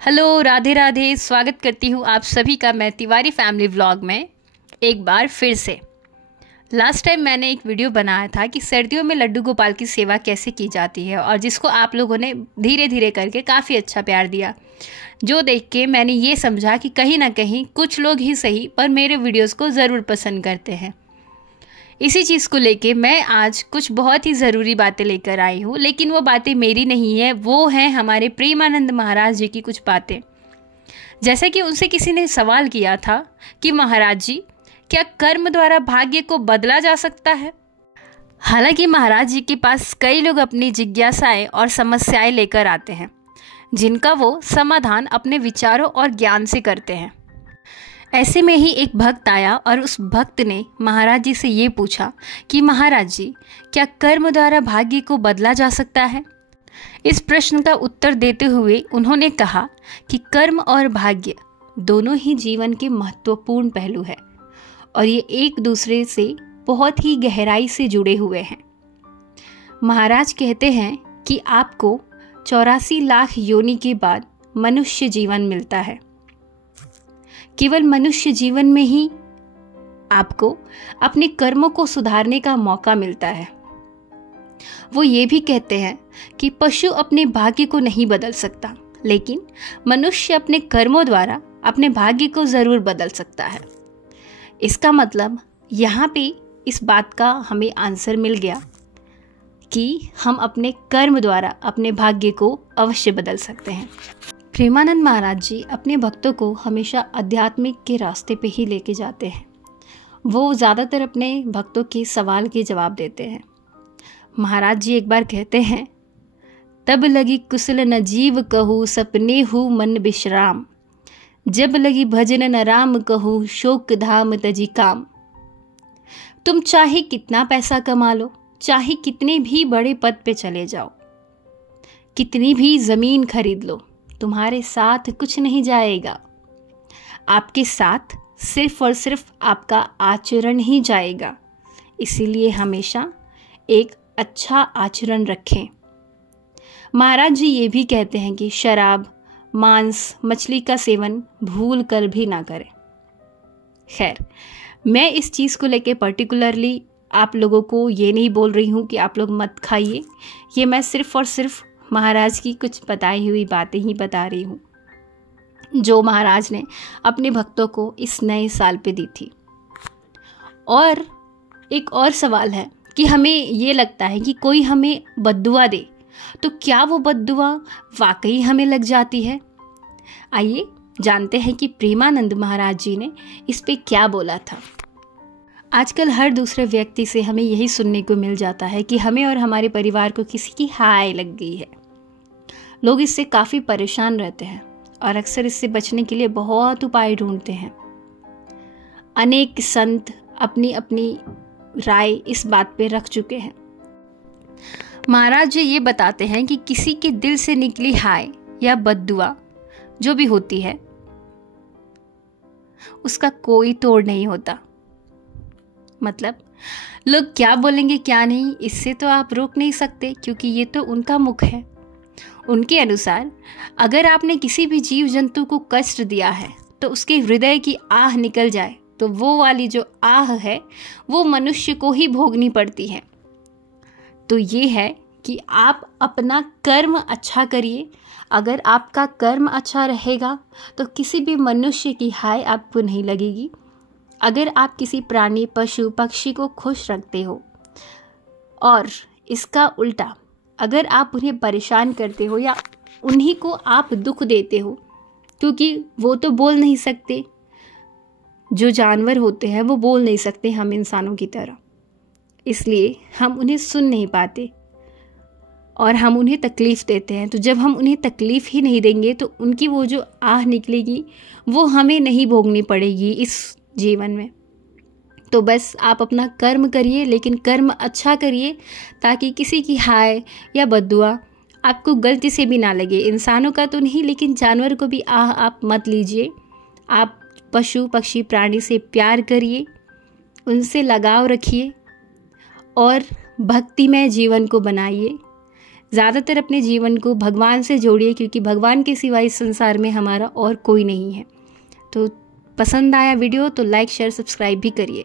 Hello, Radhe Radhe. स्वागत करती हूँ आप सभी का मैं तिवारी फैमिली व्लॉग में एक बार फिर से। लास्ट टाइम मैंने एक वीडियो बनाया था कि सर्दियों में लड्डू गोपाल की सेवा कैसे की जाती है और जिसको आप लोगों ने धीरे धीरे करके काफ़ी अच्छा प्यार दिया, जो देख के मैंने ये समझा कि कहीं ना कहीं कुछ लोग ही सही पर मेरे वीडियोज़ को ज़रूर पसंद करते हैं। इसी चीज़ को लेके मैं आज कुछ बहुत ही ज़रूरी बातें लेकर आई हूँ, लेकिन वो बातें मेरी नहीं है, वो हैं हमारे प्रेमानंद महाराज जी की कुछ बातें। जैसे कि उनसे किसी ने सवाल किया था कि महाराज जी, क्या कर्म द्वारा भाग्य को बदला जा सकता है? हालांकि महाराज जी के पास कई लोग अपनी जिज्ञासाएं और समस्याएं लेकर आते हैं, जिनका वो समाधान अपने विचारों और ज्ञान से करते हैं। ऐसे में ही एक भक्त आया और उस भक्त ने महाराज जी से ये पूछा कि महाराज जी, क्या कर्म द्वारा भाग्य को बदला जा सकता है? इस प्रश्न का उत्तर देते हुए उन्होंने कहा कि कर्म और भाग्य दोनों ही जीवन के महत्वपूर्ण पहलू है और ये एक दूसरे से बहुत ही गहराई से जुड़े हुए हैं। महाराज कहते हैं कि आपको 84 लाख योनि के बाद मनुष्य जीवन मिलता है। केवल मनुष्य जीवन में ही आपको अपने कर्मों को सुधारने का मौका मिलता है। वो ये भी कहते हैं कि पशु अपने भाग्य को नहीं बदल सकता, लेकिन मनुष्य अपने कर्मों द्वारा अपने भाग्य को ज़रूर बदल सकता है। इसका मतलब यहाँ पे इस बात का हमें आंसर मिल गया कि हम अपने कर्म द्वारा अपने भाग्य को अवश्य बदल सकते हैं। प्रेमानंद महाराज जी अपने भक्तों को हमेशा आध्यात्मिक के रास्ते पे ही लेके जाते हैं। वो ज़्यादातर अपने भक्तों के सवाल के जवाब देते हैं। महाराज जी एक बार कहते हैं, तब लगी कुशल न जीव कहूँ, सपने हूँ मन विश्राम, जब लगी भजन न राम कहूँ, शोक धाम तजी काम। तुम चाहे कितना पैसा कमा लो, चाहे कितने भी बड़े पद पे चले जाओ, कितनी भी ज़मीन खरीद लो, तुम्हारे साथ कुछ नहीं जाएगा। आपके साथ सिर्फ और सिर्फ आपका आचरण ही जाएगा। इसीलिए हमेशा एक अच्छा आचरण रखें। महाराज जी ये भी कहते हैं कि शराब, मांस, मछली का सेवन भूल कर भी ना करें। खैर, मैं इस चीज़ को लेके पर्टिकुलरली आप लोगों को ये नहीं बोल रही हूँ कि आप लोग मत खाइए। ये मैं सिर्फ और सिर्फ महाराज की कुछ बताई हुई बातें ही बता रही हूँ, जो महाराज ने अपने भक्तों को इस नए साल पे दी थी। और एक और सवाल है कि हमें ये लगता है कि कोई हमें बद्दुआ दे तो क्या वो बद्दुआ वाकई हमें लग जाती है? आइए जानते हैं कि प्रेमानंद महाराज जी ने इस पे क्या बोला था। आजकल हर दूसरे व्यक्ति से हमें यही सुनने को मिल जाता है कि हमें और हमारे परिवार को किसी की हाय लग गई है। लोग इससे काफ़ी परेशान रहते हैं और अक्सर इससे बचने के लिए बहुत उपाय ढूंढते हैं। अनेक संत अपनी अपनी राय इस बात पे रख चुके हैं। महाराज जी ये बताते हैं कि किसी के दिल से निकली हाय या बद्दुआ जो भी होती है, उसका कोई तोड़ नहीं होता। मतलब लोग क्या बोलेंगे क्या नहीं, इससे तो आप रोक नहीं सकते, क्योंकि ये तो उनका मुख है। उनके अनुसार अगर आपने किसी भी जीव जंतु को कष्ट दिया है तो उसके हृदय की आह निकल जाए तो वो वाली जो आह है वो मनुष्य को ही भोगनी पड़ती है। तो ये है कि आप अपना कर्म अच्छा करिए। अगर आपका कर्म अच्छा रहेगा तो किसी भी मनुष्य की हाय आपको नहीं लगेगी। अगर आप किसी प्राणी, पशु, पक्षी को खुश रखते हो और इसका उल्टा अगर आप उन्हें परेशान करते हो या उन्हीं को आप दुख देते हो, क्योंकि वो तो बोल नहीं सकते, जो जानवर होते हैं वो बोल नहीं सकते हम इंसानों की तरह, इसलिए हम उन्हें सुन नहीं पाते और हम उन्हें तकलीफ़ देते हैं। तो जब हम उन्हें तकलीफ़ ही नहीं देंगे तो उनकी वो जो आह निकलेगी वो हमें नहीं भोगनी पड़ेगी इस जीवन में। तो बस आप अपना कर्म करिए, लेकिन कर्म अच्छा करिए ताकि किसी की हाय या बद्दुआ आपको गलती से भी ना लगे। इंसानों का तो नहीं, लेकिन जानवर को भी आह आप मत लीजिए। आप पशु, पक्षी, प्राणी से प्यार करिए, उनसे लगाव रखिए और भक्तिमय जीवन को बनाइए, ज़्यादातर अपने जीवन को भगवान से जोड़िए, क्योंकि भगवान के सिवा इस संसार में हमारा और कोई नहीं है। तो पसंद आया वीडियो तो लाइक शेयर सब्सक्राइब भी करिए।